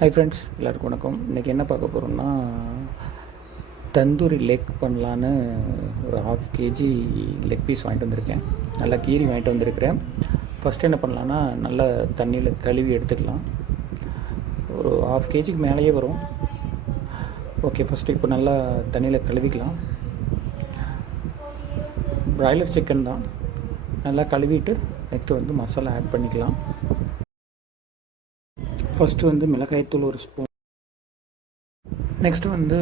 Hi friends, எல்லாருக்கும் வணக்கம். இன்றைக்கி என்ன பார்க்க போகிறோம்னா, தந்தூரி லெக் பண்ணலான்னு ஒரு 1/2 kg லெக் பீஸ் வாங்கிட்டு வந்திருக்கேன். நல்லா கீரி வாங்கிட்டு வந்திருக்கிறேன். ஃபஸ்ட்டு என்ன பண்ணலான்னா, நல்லா தண்ணியில் கழுவி எடுத்துக்கலாம். ஒரு 1/2 kgக்கு மேலேயே வரும். ஓகே, ஃபஸ்ட்டு இப்போ நல்லா தண்ணியில் கழுவிக்கலாம். பிராய்லர் சிக்கன் தான். நல்லா கழுவிட்டு நெக்ஸ்ட்டு வந்து மசாலா ஆட் பண்ணிக்கலாம். ஃபஸ்ட்டு வந்து மிளகாய்த்தூள் ஒரு ஸ்பூன், நெக்ஸ்ட்டு வந்து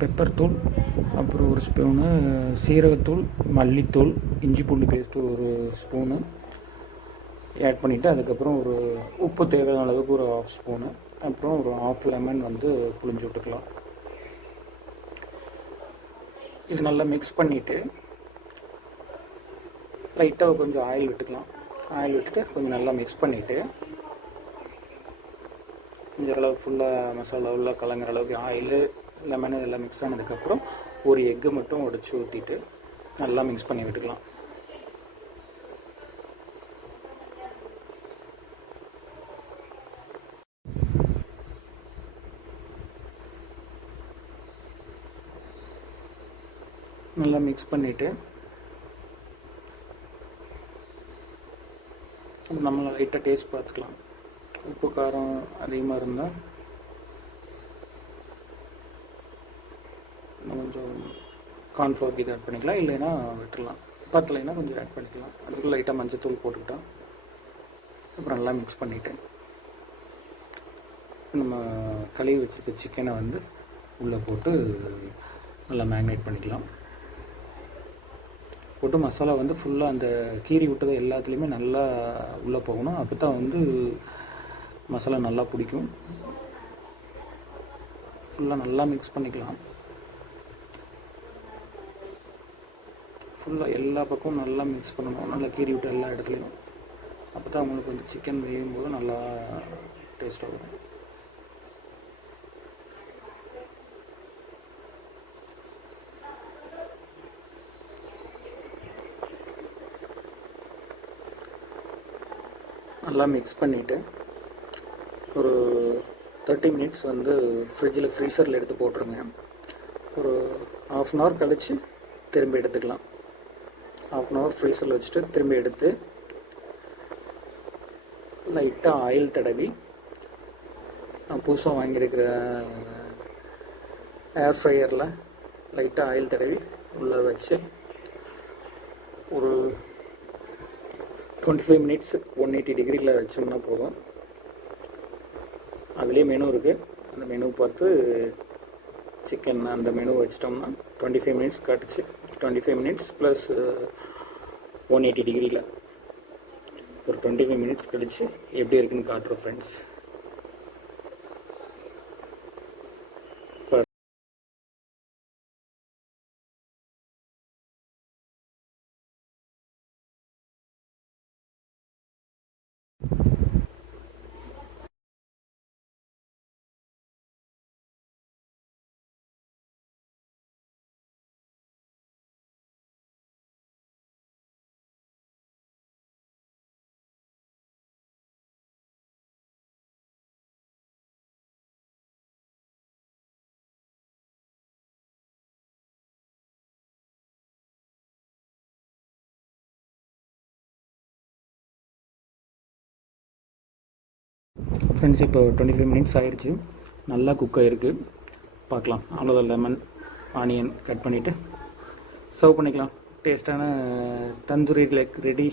பெப்பர் தூள், அப்புறம் ஒரு ஸ்பூனு சீரகத்தூள், மல்லித்தூள், இஞ்சி பூண்டு பேஸ்ட்டு ஒரு ஸ்பூனு ஆட் பண்ணிவிட்டு, அதுக்கப்புறம் ஒரு உப்பு தேவையான அளவுக்கு ஒரு 1/2 ஸ்பூனு, அப்புறம் ஒரு 1/2 லெமன் வந்து புழிஞ்சு விட்டுக்கலாம். இது நல்லா மிக்ஸ் பண்ணிவிட்டு லைட்டாக கொஞ்சம் ஆயில் விட்டுக்கலாம். ஆயில் விட்டுட்டு கொஞ்சம் நல்லா மிக்ஸ் பண்ணிவிட்டு கொஞ்சம் அளவுக்கு ஃபுல்லாக மசாலா உள்ள கலங்குற அளவுக்கு ஆயிலு, லெமனு எல்லாம் மிக்ஸ் ஆனதுக்கப்புறம் ஒரு எக்கு மட்டும் உடச்சி ஊற்றிட்டு நல்லா மிக்ஸ் பண்ணி விட்டுக்கலாம். நல்லா மிக்ஸ் பண்ணிவிட்டு நம்ம லைட்டாக டேஸ்ட் பார்த்துக்கலாம். உப்பு காரம் அதிகமாக இருந்தால் இன்னும் கொஞ்சம் கார்ன்ஃப்ளவர் இது ஆட் பண்ணிக்கலாம், இல்லைன்னா விட்டுடலாம். பத்தலைன்னா கொஞ்சம் ஆட் பண்ணிக்கலாம். அதுக்கு லைட்டாக மஞ்சத்தூள் போட்டுக்கிட்டோம். அப்புறம் நல்லா மிக்ஸ் பண்ணிவிட்டேன். நம்ம கழுவி வச்சுருக்க சிக்கனை வந்து உள்ளே போட்டு நல்லா மேக்னேட் பண்ணிக்கலாம். போட்டு மசாலா வந்து ஃபுல்லாக அந்த கீரி விட்டது எல்லாத்துலேயுமே நல்லா உள்ளே போகணும். அப்போ தான் வந்து மசாலா நல்லா பிடிக்கும். ஃபுல்லாக நல்லா மிக்ஸ் பண்ணிக்கலாம். ஃபுல்லாக எல்லா பக்கமும் நல்லா மிக்ஸ் பண்ணணும். நல்லா கீரி விட்டு எல்லா இடத்துலையும். அப்போ தான் அவங்களுக்கு வந்து சிக்கன் வேகும் போது நல்லா டேஸ்ட்டாக வரும். நல்லா மிக்ஸ் பண்ணிவிட்டு ஒரு 30 minutes வந்து ஃப்ரிட்ஜில் ஃப்ரீசரில் எடுத்து போட்டுருங்க. ஒரு 1/2 hour கழித்து திரும்பி எடுத்துக்கலாம். 1/2 hour ஃப்ரீசரில் வச்சுட்டு திரும்பி எடுத்து லைட்டாக ஆயில் தடவி, நான் புதுசாக வாங்கியிருக்கிற ஏர் ஃப்ரையரில் லைட்டாக ஆயில் தடவி உள்ளே வச்சு ஒரு 25 minutes 180 degreeல வச்சோம்னா போதும். அதுலேயே மெனு இருக்குது. அந்த மெனு பார்த்து சிக்கன் அந்த மெனு வச்சிட்டோம்னா 25 minutes காட்டுச்சு. 25 minutes ப்ளஸ் 180 degreeல ஒரு 25 minutes கழிச்சு எப்படி இருக்குன்னு காட்டுறோம் ஃப்ரெண்ட்ஸ். ஃப்ரெண்ட்ஸ், இப்போ 25 minutes ஆயிடுச்சு. நல்லா குக் ஆகிருக்கு. பார்க்கலாம். அவ்வளோதான். லெமன், ஆனியன் கட் பண்ணிவிட்டு சர்வ் பண்ணிக்கலாம். டேஸ்ட்டான தந்தூரி லெக் ரெடி.